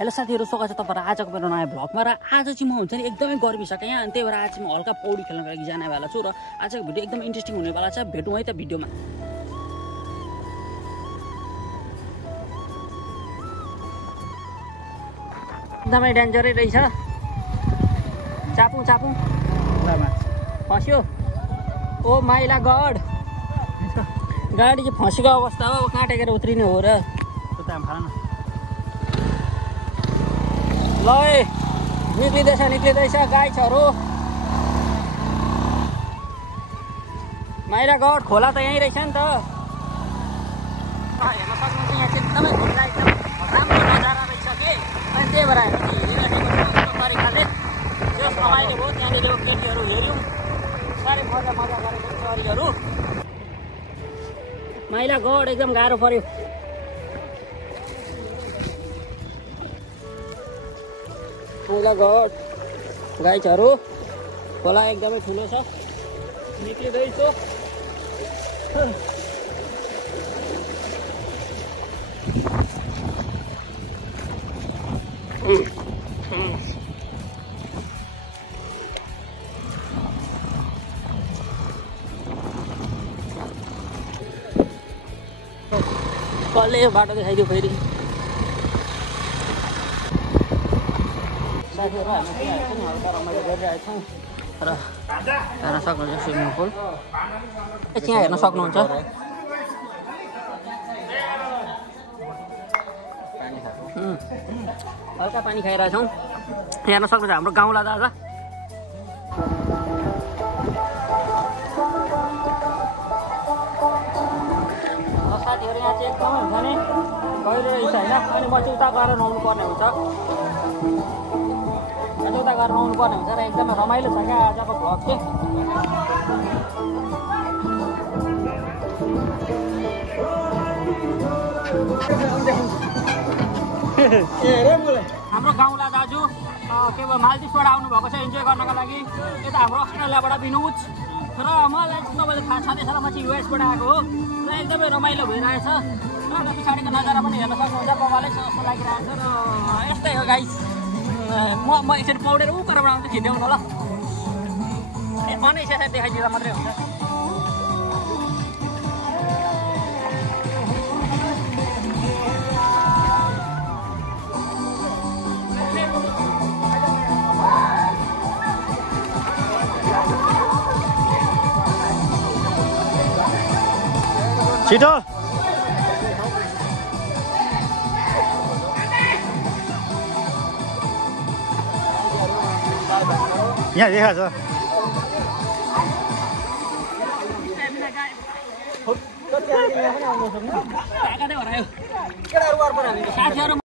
Hello साथीहरु, स्वागत छ तपाईहरु आजको मेरो नयाँ भ्लगमा। र आज चाहिँ म हुन्छ नि एकदमै गर्मी छ यहाँ, अनि त्यही भएर आज म हल्का पौडी खेल्नको लागि जानेवाला छु र आजको भिडियो एकदम इन्ट्रेस्टिङ हुनेवाला छ। भेटौँ है त भिडियोमा। एकदमै डेन्जरै रहेछ। चापौँ चापौँ फस्यो। ओ माइला गड, गाडी चाहिँ फसेको अवस्था हो। कहाँ टेकेर उत्रिने हो र? ल निक्लिँदैछ गाइसहरू। माइला गड, खोला त यहीँ रहेछ नि त। हेर्न सक्नुहुन्छ यहाँ चाहिँ एकदमै खोला एकदम राम्रो नजारा रहेछ कि, अनि त्यही भएर हेरिरहेको तरिकाले त्यो रमाइलो भयो। त्यहाँनिर केटीहरू हेऱ्यौँ, साह्रै मजा गरेको चरीहरू। माइला गड एकदम गाह्रो पर्यो। माइला गड गाइसहरू, खोला एकदमै ठुलो छ। निक्लिँदैछु। कसले यो बाटो देखाइदियो फेरि? साथीहरू हामी चाहिँ एकछिन हल्का रमाइलो गरिरहेको छौँ र हेर्न सक्नुहुन्छ स्विमिङ पुल एकछिन हेर्न सक्नुहुन्छ। हल्का पानी खाइरहेछौँ, हेर्न सक्नुहुन्छ हाम्रो गाउँला दादा। साथीहरू यहाँ चाहिँ एकदमै हुन्छ नि गहिरो रहेछ होइन, अनि म चाहिँ उता गएर नुहाउनु पर्ने हुन्छ। उता गएर नुहाउनु पर्ने हुन्छ र एकदमै रमाइलो छ क्या आजको भ्लग चाहिँ। हाम्रो गाउँला दाजु के भयो मालदिप्सबाट आउनुभएको छ इन्जोय गर्नको लागि। यता हाम्रो अस्ट्रेलियाबाट विनोद र मलाई तपाईँले थाहा छँदैछ र म चाहिँ युएसबाट आएको हो र एकदमै रमाइलो भइरहेछ। र पछाडिको नजारा पनि हेर्न सक्नुहुन्छ, बबालै जस्तो लागिरहेछ र यस्तै हो गाइस। म यसरी पौडेर उकालोबाट आउँदा खिच्दैहुनु ल। अनैसा देखाइदिँदा मात्रै हुन्छ। छिटो यहाँ देखा छ। साथीहरू